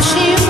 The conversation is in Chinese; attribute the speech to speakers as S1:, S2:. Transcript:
S1: She.